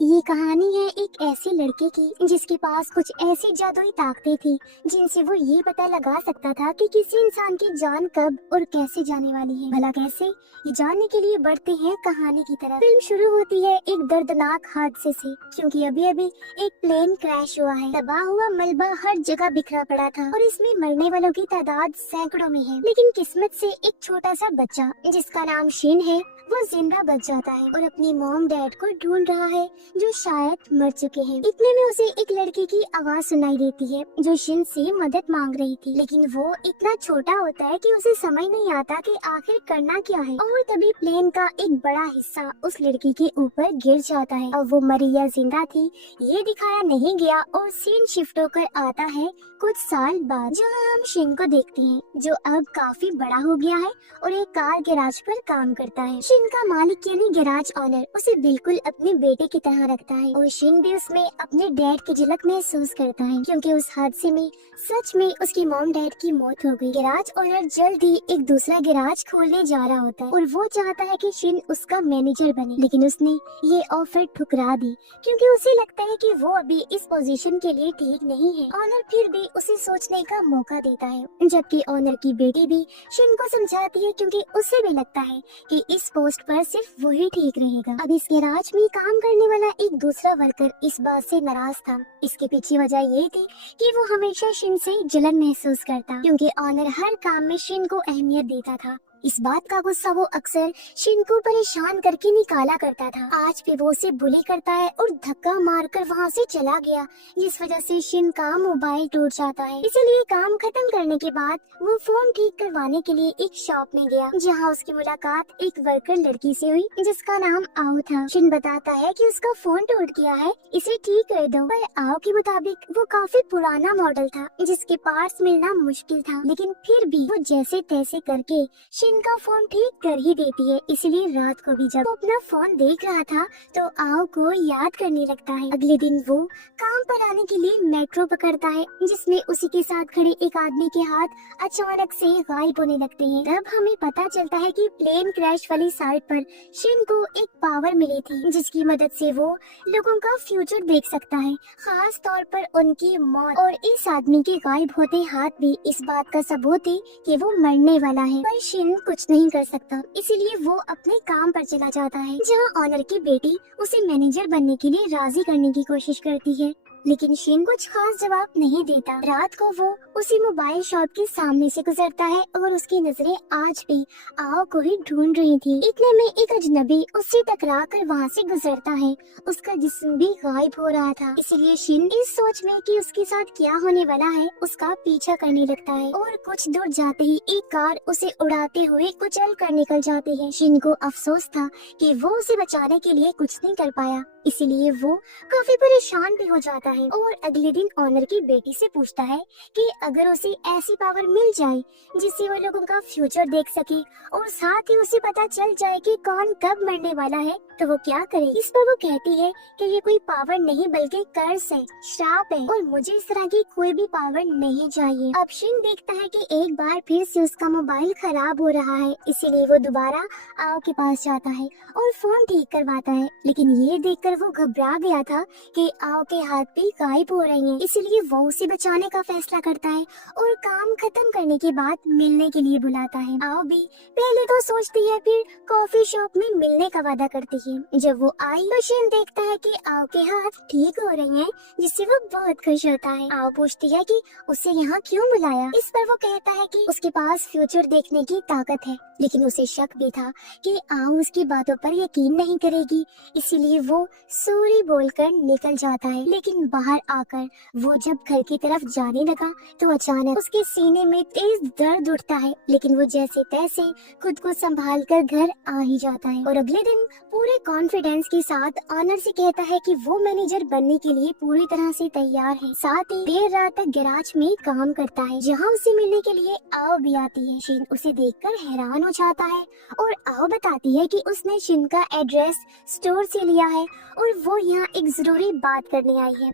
ये कहानी है एक ऐसे लड़के की जिसके पास कुछ ऐसी जादुई ताकतें थी जिनसे वो ये पता लगा सकता था कि किसी इंसान की जान कब और कैसे जाने वाली है। भला कैसे, ये जानने के लिए बढ़ते हैं कहानी की तरफ। फिल्म शुरू होती है एक दर्दनाक हादसे से, क्योंकि अभी अभी एक प्लेन क्रैश हुआ है। तबाह हुआ मलबा हर जगह बिखरा पड़ा था और इसमें मरने वालों की तादाद सैकड़ों में है। लेकिन किस्मत से एक छोटा सा बच्चा जिसका नाम शिन है वो जिंदा बच जाता है और अपनी मॉम डैड को ढूंढ रहा है जो शायद मर चुके हैं। इतने में उसे एक लड़के की आवाज सुनाई देती है जो शिन से मदद मांग रही थी, लेकिन वो इतना छोटा होता है कि उसे समझ नहीं आता कि आखिर करना क्या है। और तभी प्लेन का एक बड़ा हिस्सा उस लड़की के ऊपर गिर जाता है। अब वो मरी या जिंदा थी ये दिखाया नहीं गया और सीन शिफ्ट होकर आता है कुछ साल बाद, जहाँ हम शिन को देखते हैं जो अब काफी बड़ा हो गया है और एक कार गैराज पर काम करता है। शिन का मालिक यानी गैराज ऑनर उसे बिल्कुल अपने बेटे की तरह रखता है और शिन भी उसमें अपने डैड की झलक महसूस करता है, क्योंकि उस हादसे में सच में उसकी मॉम डैड की मौत हो गई। गैराज ऑनर जल्द ही एक दूसरा गैराज खोलने जा रहा होता है और वो चाहता है कि शिन उसका मैनेजर बने, लेकिन उसने ये ऑफर ठुकरा दी क्योंकि उसे लगता है कि वो अभी इस पोजीशन के लिए ठीक नहीं है। ऑनर फिर भी उसे सोचने का मौका देता है, जबकि ऑनर की बेटी भी शिन को समझाती है क्योंकि उसे भी लगता है कि इस पोस्ट पर सिर्फ वही ठीक रहेगा। अब इस गैराज में काम करने वाला एक दूसरा वर्कर इस बात से नाराज था। इसके पीछे वजह ये थी कि वो हमेशा शिन से जलन महसूस करता, क्योंकि ऑनर हर काम में शिन को अहमियत देता था। इस बात का गुस्सा वो अक्सर शिन को परेशान करके निकाला करता था। आज भी वो उसे बुली करता है और धक्का मारकर वहाँ से चला गया, जिस वजह से शिन का मोबाइल टूट जाता है। इसलिए काम खत्म करने के बाद वो फोन ठीक करवाने के लिए एक शॉप में गया, जहाँ उसकी मुलाकात एक वर्कर लड़की से हुई जिसका नाम आओ था। शिन बताता है कि उसका फोन टूट गया है, इसे ठीक कर दो। पर आओ के मुताबिक वो काफी पुराना मॉडल था जिसके पार्ट्स मिलना मुश्किल था, लेकिन फिर भी वो जैसे तैसे करके इनका फोन ठीक कर ही देती है। इसलिए रात को भी जब वो अपना फोन देख रहा था तो आओ को याद करने लगता है। अगले दिन वो काम पर आने के लिए मेट्रो पकड़ता है, जिसमें उसी के साथ खड़े एक आदमी के हाथ अचानक से गायब होने लगते हैं। तब हमें पता चलता है कि प्लेन क्रैश वाली साइट पर शिन को एक पावर मिली थी जिसकी मदद से वो लोगों का फ्यूचर देख सकता है, खास तौर पर उनकी मौत। और इस आदमी के गायब होते हाथ भी इस बात का सबूत है कि वो मरने वाला है। पर शिन कुछ नहीं कर सकता, इसीलिए वो अपने काम पर चला जाता है, जहाँ ऑनर की बेटी उसे मैनेजर बनने के लिए राजी करने की कोशिश करती है, लेकिन शिन कुछ खास जवाब नहीं देता। रात को वो उसी मोबाइल शॉप के सामने से गुजरता है और उसकी नजरें आज भी आओ को ही ढूंढ रही थी। इतने में एक अजनबी उससे टकरा कर वहाँ से गुजरता है। उसका जिस्म भी गायब हो रहा था, इसलिए शिन इस सोच में कि उसके साथ क्या होने वाला है उसका पीछा करने लगता है और कुछ दूर जाते ही एक कार उसे उड़ाते हुए कुचल कर निकल जाती है। शिन को अफसोस था कि वो उसे बचाने के लिए कुछ नहीं कर पाया, इसीलिए वो काफी परेशान भी हो जाता है और अगले दिन ऑनर की बेटी से पूछता है कि अगर उसे ऐसी पावर मिल जाए जिससे वो लोगों का फ्यूचर देख सके और साथ ही उसे पता चल जाए कि कौन कब मरने वाला है तो वो क्या करे। इस पर वो कहती है कि ये कोई पावर नहीं बल्कि कर्स है, श्राप है और मुझे इस तरह की कोई भी पावर नहीं चाहिए। अब शिन देखता है कि एक बार फिर से उसका मोबाइल खराब हो रहा है, इसीलिए वो दोबारा आओ के पास जाता है और फोन ठीक करवाता है, लेकिन ये देखकर वो घबरा गया था कि आओ के हाथ भी गायब हो रहे हैं, इसीलिए वो उसे बचाने का फैसला करता है और काम खत्म करने के बाद मिलने के लिए बुलाता है। आओ भी पहले तो सोचती है, फिर कॉफी शॉप में मिलने का वादा करती है। जब वो आई तो शिन देखता है कि आओ के हाथ ठीक हो रहे हैं, जिससे वो बहुत खुश होता है। आओ पूछती है कि उसे यहाँ क्यों बुलाया। इस पर वो कहता है कि उसके पास फ्यूचर देखने की ताकत है, लेकिन उसे शक भी था कि आओ उसकी बातों पर यकीन नहीं करेगी, इसीलिए वो सॉरी बोलकर निकल जाता है। लेकिन बाहर आकर वो जब घर की तरफ जाने लगा तो अचानक उसके सीने में तेज दर्द उठता है, लेकिन वो जैसे तैसे खुद को संभाल कर घर आ ही जाता है और अगले दिन पूरे कॉन्फिडेंस के साथ ऑनर से कहता है कि वो मैनेजर बनने के लिए पूरी तरह से तैयार है। साथ ही देर रात तक गैराज में काम करता है, जहाँ उसे मिलने के लिए आओ भी आती है। शिन उसे देखकर हैरान हो जाता है और आओ बताती है कि उसने शिन का एड्रेस स्टोर से लिया है और वो यहाँ एक जरूरी बात करने आई है।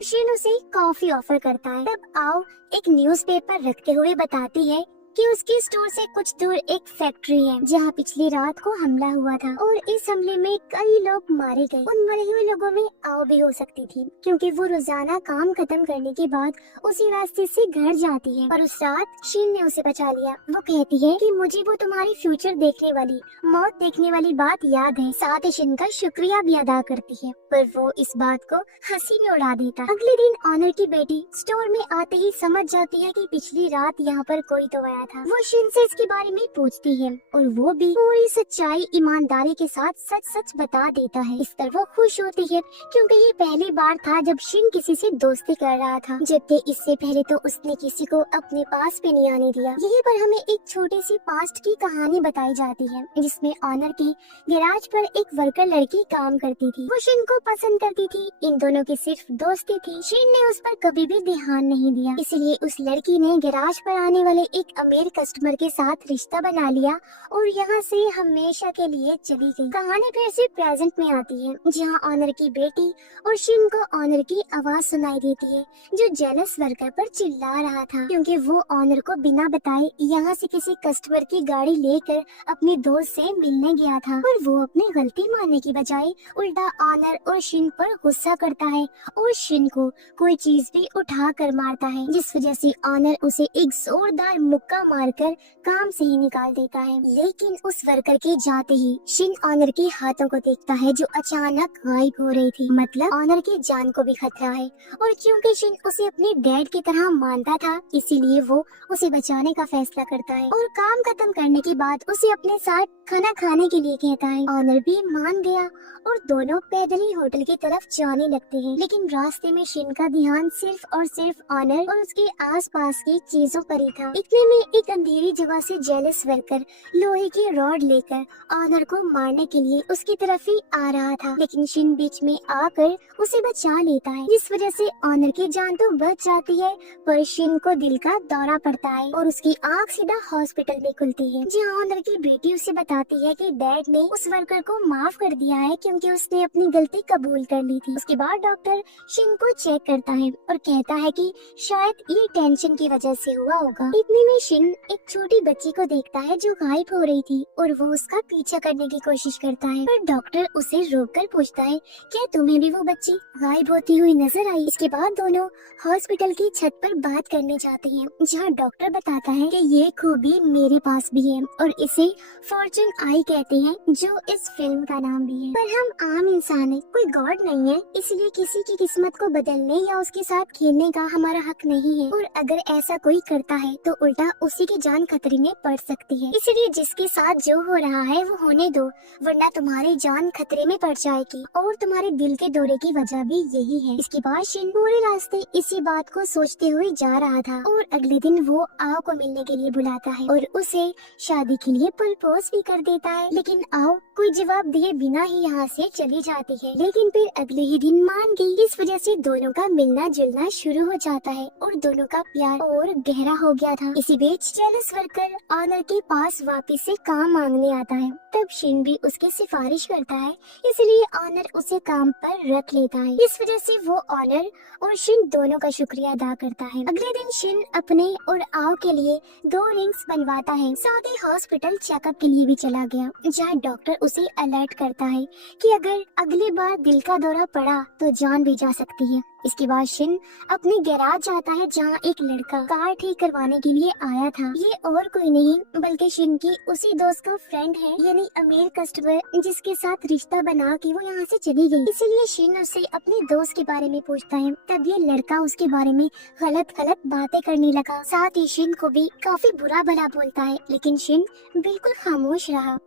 शिन उसे कॉफी ऑफर करता है। तब आओ एक न्यूज़पेपर रखते हुए बताती है कि उसके स्टोर से कुछ दूर एक फैक्ट्री है जहाँ पिछली रात को हमला हुआ था और इस हमले में कई लोग मारे गए। उन मरे हुए लोगों में आओ भी हो सकती थी क्योंकि वो रोजाना काम खत्म करने के बाद उसी रास्ते से घर जाती है। पर उस रात शिन ने उसे बचा लिया। वो कहती है कि मुझे वो तुम्हारी फ्यूचर देखने वाली, मौत देखने वाली बात याद है। साथ ही शिन का शुक्रिया भी अदा करती है, पर वो इस बात को हंसी में उड़ा देता। अगले दिन ऑनर की बेटी स्टोर में आते ही समझ जाती है कि पिछली रात यहाँ पर कोई तो आया था। वो शिन से इसके बारे में पूछती है और वो भी पूरी सच्चाई ईमानदारी के साथ सच सच बता देता है। इस पर वो खुश होती है क्योंकि ये पहली बार था जब शिन किसी से दोस्ती कर रहा था, जबकि इससे पहले तो उसने किसी को अपने पास भी नहीं आने दिया। यहीं पर हमें एक छोटी सी पास्ट की कहानी बताई जाती है जिसमें ऑनर के गैराज पर एक वर्कर लड़की काम करती थी। वो शिन को पसंद करती थी। इन दोनों की सिर्फ दोस्ती थी। शिन ने उस पर कभी भी ध्यान नहीं दिया, इसलिए उस लड़की ने गैराज पर आने वाले एक अमीर कस्टमर के साथ रिश्ता बना लिया और यहाँ से हमेशा के लिए चली गई। कहानी फिर से प्रेजेंट में आती है जहाँ ऑनर की बेटी और शिन को ऑनर की आवाज सुनाई देती है जो जेलस वर्कर पर चिल्ला रहा था क्योंकि वो ऑनर को बिना बताए यहाँ से किसी कस्टमर की गाड़ी लेकर अपने दोस्त से मिलने गया था। पर वो अपनी गलती मानने की बजाय उल्टा ऑनर और शिन पर गुस्सा करता है और शिन को कोई चीज भी उठा कर मारता है, जिस वजह से ऑनर उसे एक जोरदार मुक्का मारकर काम से ही निकाल देता है। लेकिन उस वर्कर के जाते ही शिन ऑनर के हाथों को देखता है जो अचानक गायब हो रही थी। मतलब ऑनर की जान को भी खतरा है और क्योंकि शिन उसे अपने डैड की तरह मानता था इसीलिए वो उसे बचाने का फैसला करता है और काम खत्म करने के बाद उसे अपने साथ खाना खाने के लिए कहता है। ऑनर भी मान गया और दोनों पैदल ही होटल की तरफ जाने लगते हैं। लेकिन रास्ते में शिन का ध्यान सिर्फ और सिर्फ ऑनर और उसके आसपास की चीजों पर ही था। इतने में एक अंधेरी जगह से जेलस वर्कर लोहे की रॉड लेकर ऑनर को मारने के लिए उसकी तरफ ही आ रहा था, लेकिन शिन बीच में आकर उसे बचा लेता है, जिस वजह से ऑनर की जान तो बच जाती है पर शिन को दिल का दौरा पड़ता है और उसकी आँख सीधा हॉस्पिटल में खुलती है जहाँ ऑनर की बेटी उसे बताती है कि डैड ने उस वर्कर को माफ कर दिया है क्योंकि उसने अपनी गलती कबूल कर ली थी। उसके बाद डॉक्टर शिन को चेक करता है और कहता है कि शायद ये टेंशन की वजह से हुआ होगा। इतने में शिन एक छोटी बच्ची को देखता है जो गायब हो रही थी और वो उसका पीछा करने की कोशिश करता है, पर डॉक्टर उसे रोककर पूछता है क्या तुम्हें भी वो बच्ची गायब होती हुई नजर आई। इसके बाद दोनों हॉस्पिटल की छत पर बात करने जाते हैं जहाँ डॉक्टर बताता है कि ये खूबी मेरे पास भी है और इसे फॉर्चून आई कहते हैं जो इस फिल्म का नाम भी है। पर हम आम इंसान है, कोई गॉड नहीं है, इसलिए किसी की किस्मत को बदलने या उसके साथ खेलने का हमारा हक नहीं है और अगर ऐसा कोई करता है तो उल्टा उसी की जान खतरे में पड़ सकती है। इसलिए जिसके साथ जो हो रहा है वो होने दो वरना तुम्हारी जान खतरे में पड़ जाएगी और तुम्हारे दिल के दौरे की वजह भी यही है। इसके बाद शिन पूरे रास्ते इसी बात को सोचते हुए जा रहा था और अगले दिन वो आओ को मिलने के लिए बुलाता है और उसे शादी के लिए प्रपोज भी कर देता है, लेकिन आओ कोई जवाब दिए बिना ही यहाँ से चली जाती है। लेकिन फिर अगले ही दिन मान गई। इस वजह से दोनों का मिलना जुलना शुरू हो जाता है और दोनों का प्यार और गहरा हो गया था। इसी बीच जेलस वर्कर ऑनर के पास वापस से काम मांगने आता है, तब शिन भी उसकी सिफारिश करता है, इसलिए ऑनर उसे काम पर रख लेता है। इस वजह से वो ऑनर और शिन दोनों का शुक्रिया अदा करता है। अगले दिन शिन अपने और आओ के लिए 2 रिंग्स बनवाता है, साथ ही हॉस्पिटल चेकअप के लिए भी चला गया जहाँ डॉक्टर उसे अलर्ट करता है कि अगर अगली बार दिल का दौरा पड़ा तो जान भी जा सकती है। इसके बाद शिन अपने गैराज जाता है जहाँ एक लड़का कार ठीक करवाने के लिए आया था। ये और कोई नहीं बल्कि शिन की उसी दोस्त का फ्रेंड है, यानी अमीर कस्टमर जिसके साथ रिश्ता बना के वो यहाँ से चली गई। इसीलिए शिन उससे अपने दोस्त के बारे में पूछता है, तब ये लड़का उसके बारे में गलत गलत बातें करने लगा। साथ ही शिन को भी काफी बुरा भला बोलता है, लेकिन शिन बिल्कुल खामोश रहा।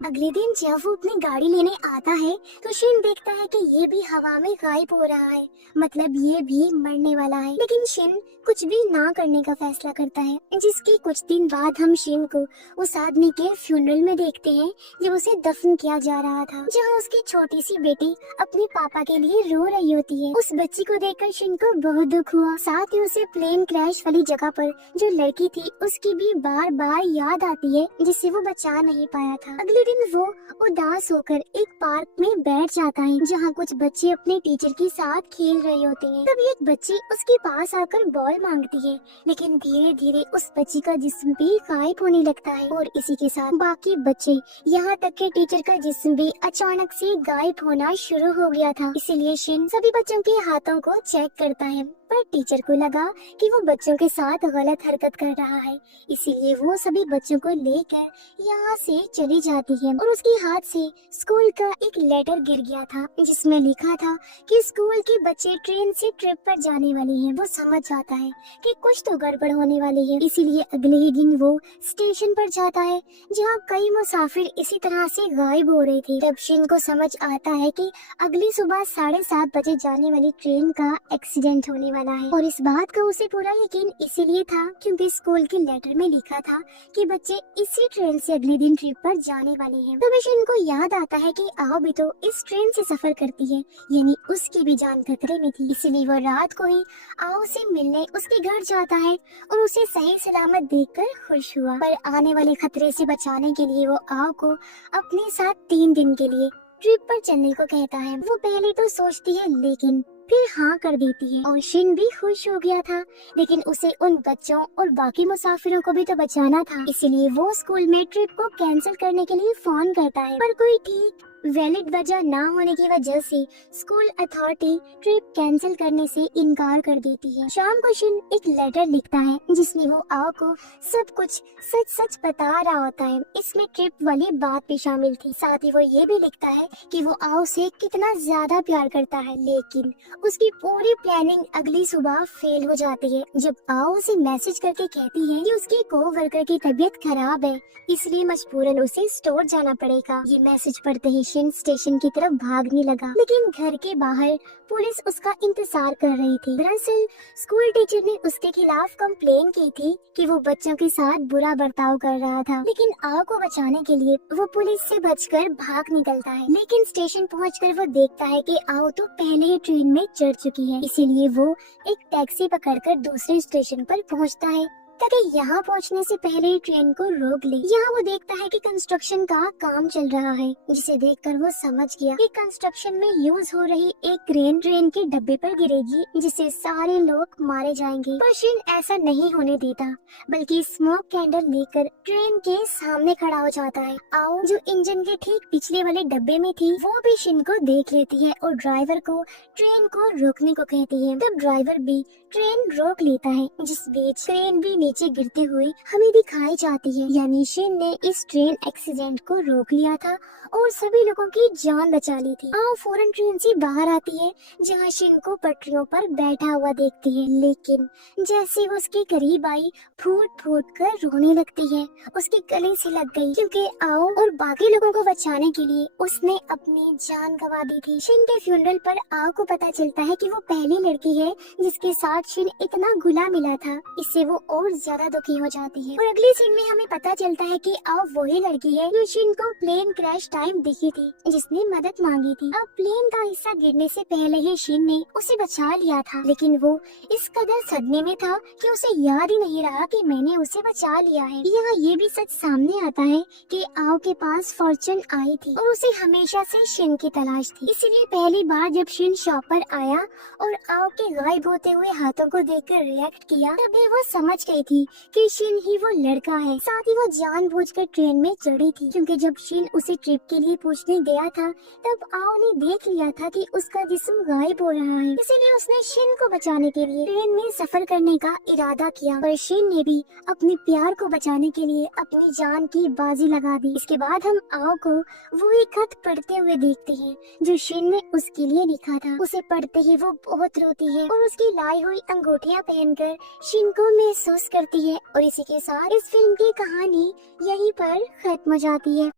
अगले दिन जब वो अपनी गाड़ी लेने आता है तो शिन देखता है कि ये भी हवा में गायब हो रहा है, मतलब ये भी मरने वाला है। लेकिन शिन कुछ भी ना करने का फैसला करता है, जिसके कुछ दिन बाद हम शिन को उस आदमी के फ्यूनरल में देखते हैं जब उसे दफन किया जा रहा था, जहाँ उसकी छोटी सी बेटी अपने पापा के लिए रो रही होती है। उस बच्ची को देखकर शिन को बहुत दुख हुआ। साथ ही उसे प्लेन क्रैश वाली जगह पर जो लड़की थी उसकी भी बार बार याद आती है जिससे वो बचा नहीं पाया था। अगले दिन वो उदास होकर एक पार्क में बैठ जाता है जहाँ कुछ बच्चे अपने टीचर के साथ खेल रहे होते हैं। तभी एक बच्ची उसके पास आकर बॉल मांगती है, लेकिन धीरे धीरे उस बच्ची का जिस्म भी गायब होने लगता है और इसी के साथ बाकी बच्चे, यहाँ तक कि टीचर का जिस्म भी अचानक से गायब होना शुरू हो गया था। इसीलिए शिन सभी बच्चों के हाथों को चेक करता है, पर टीचर को लगा कि वो बच्चों के साथ गलत हरकत कर रहा है, इसीलिए वो सभी बच्चों को लेकर यहाँ से चली जाती है और उसके हाथ से स्कूल का एक लेटर गिर गया था जिसमें लिखा था कि स्कूल के बच्चे ट्रेन से ट्रिप पर जाने वाले हैं। वो समझ जाता है कि कुछ तो गड़बड़ होने वाली है, इसीलिए अगले ही दिन वो स्टेशन पर जाता है जहाँ कई मुसाफिर इसी तरह से गायब हो रहे थे। तब शिन को समझ आता है कि अगली सुबह 7:30 बजे जाने वाली ट्रेन का एक्सीडेंट होने वाला है और इस बात का उसे पूरा यकीन इसीलिए था क्योंकि स्कूल के लेटर में लिखा था कि बच्चे इसी ट्रेन से अगले दिन ट्रिप पर जाने वाले हैं। तभी शिन को याद आता है कि आओ भी तो इस ट्रेन से सफर करती है, यानी उसकी भी जान खतरे में थी। इसीलिए वो रात को ही आओ से मिलने उसके घर जाता है और उसे सही सलामत देखकर खुश हुआ। पर आने वाले खतरे से बचाने के लिए वो आओ को अपने साथ 3 दिन के लिए ट्रिप पर चलने को कहता है। वो पहले तो सोचती है लेकिन फिर हाँ कर देती है और शिन भी खुश हो गया था, लेकिन उसे उन बच्चों और बाकी मुसाफिरों को भी तो बचाना था। इसीलिए वो स्कूल में ट्रिप को कैंसिल करने के लिए फोन करता है, पर कोई ठीक वैलिड वजह ना होने की वजह से स्कूल अथॉरिटी ट्रिप कैंसिल करने से इनकार कर देती है। शाम को शिन एक लेटर लिखता है जिसमें वो आओ को सब कुछ सच सच बता रहा होता है। इसमें ट्रिप वाली बात भी शामिल थी। साथ ही वो ये भी लिखता है कि वो आओ से कितना ज्यादा प्यार करता है, लेकिन उसकी पूरी प्लानिंग अगली सुबह फेल हो जाती है जब आओ उसे मैसेज करके कहती है कि उसके को-वर्कर की तबीयत खराब है, इसलिए मजबूरन उसे स्टोर जाना पड़ेगा। ये मैसेज पढ़ते ही शिन स्टेशन की तरफ भागने लगा, लेकिन घर के बाहर पुलिस उसका इंतजार कर रही थी। दरअसल स्कूल टीचर ने उसके खिलाफ कंप्लेन की थी कि वो बच्चों के साथ बुरा बर्ताव कर रहा था, लेकिन आओ को बचाने के लिए वो पुलिस से बचकर भाग निकलता है। लेकिन स्टेशन पहुंचकर वो देखता है कि आओ तो पहले ही ट्रेन में चढ़ चुकी है, इसीलिए वो एक टैक्सी पकड़कर दूसरे स्टेशन पर पहुंचता है ताकि यहाँ पहुँचने से पहले ट्रेन को रोक ले। यहाँ वो देखता है कि कंस्ट्रक्शन का काम चल रहा है, जिसे देखकर वो समझ गया कि कंस्ट्रक्शन में यूज हो रही एक क्रेन ट्रेन के डब्बे पर गिरेगी जिससे सारे लोग मारे जाएंगे। पर शिन ऐसा नहीं होने देता, बल्कि स्मोक कैंडल लेकर ट्रेन के सामने खड़ा हो जाता है। आओ जो इंजन के ठीक पिछले वाले डब्बे में थी वो भी शिन को देख लेती है और ड्राइवर को ट्रेन को रोकने को कहती है। तब ड्राइवर भी ट्रेन रोक लेता है, जिस बीच ट्रेन भी नीचे गिरते हुए हमें दिखाई जाती है। यानी शिन ने इस ट्रेन एक्सीडेंट को रोक लिया था और सभी लोगों की जान बचा ली थी। आओ फौरन ट्रेन से बाहर आती है जहाँ शिन को पटरियों पर बैठा हुआ देखती है, लेकिन जैसे वो उसके करीब आई फूट फूट कर रोने लगती है। उसके गले से लग गई क्योंकि आओ और बाकी लोगों को बचाने के लिए उसने अपनी जान गंवा दी थी। शिन के फ्यूनरल पर आओ को पता चलता है कि वो पहली लड़की है जिसके साथ शिन इतना घुला मिला था। इससे वो और ज्यादा दुखी हो जाती है और अगली सीन में हमें पता चलता है कि आओ वही लड़की है जो शिन को प्लेन क्रैश टाइम दिखी थी, जिसने मदद मांगी थी। अब प्लेन का हिस्सा गिरने से पहले ही शिन ने उसे बचा लिया था, लेकिन वो इस कदर सदमे में था कि उसे याद ही नहीं रहा कि मैंने उसे बचा लिया है। यहाँ ये भी सच सामने आता है कि आओ के पास फॉर्चून आई थी और उसे हमेशा से शिन की तलाश थी। इसीलिए पहली बार जब शिन शॉप पर आया और आओ के गायब होते हुए हाथों को देखकर रिएक्ट किया, तभी वो समझ गई थी कि शिन ही वो लड़का है। साथ ही वो जानबूझकर ट्रेन में चढ़ी थी क्योंकि जब शिन उसे ट्रिप के लिए पूछने गया था तब आओ ने देख लिया था कि उसका जिस्म गायब हो रहा है। इसीलिए उसने शिन को बचाने के लिए ट्रेन में सफर करने का इरादा किया, पर शिन ने भी अपने प्यार को बचाने के लिए अपनी जान की बाजी लगा दी। इसके बाद हम आओ को वो एक खत पढ़ते हुए देखते हैं जो शिन ने उसके लिए लिखा था। उसे पढ़ते ही वो बहुत रोती है और उसकी लाई हुई अंगूठियां पहनकर शिन को महसूस करती है। और इसी के साथ इस फिल्म की कहानी यहीं पर खत्म हो जाती है।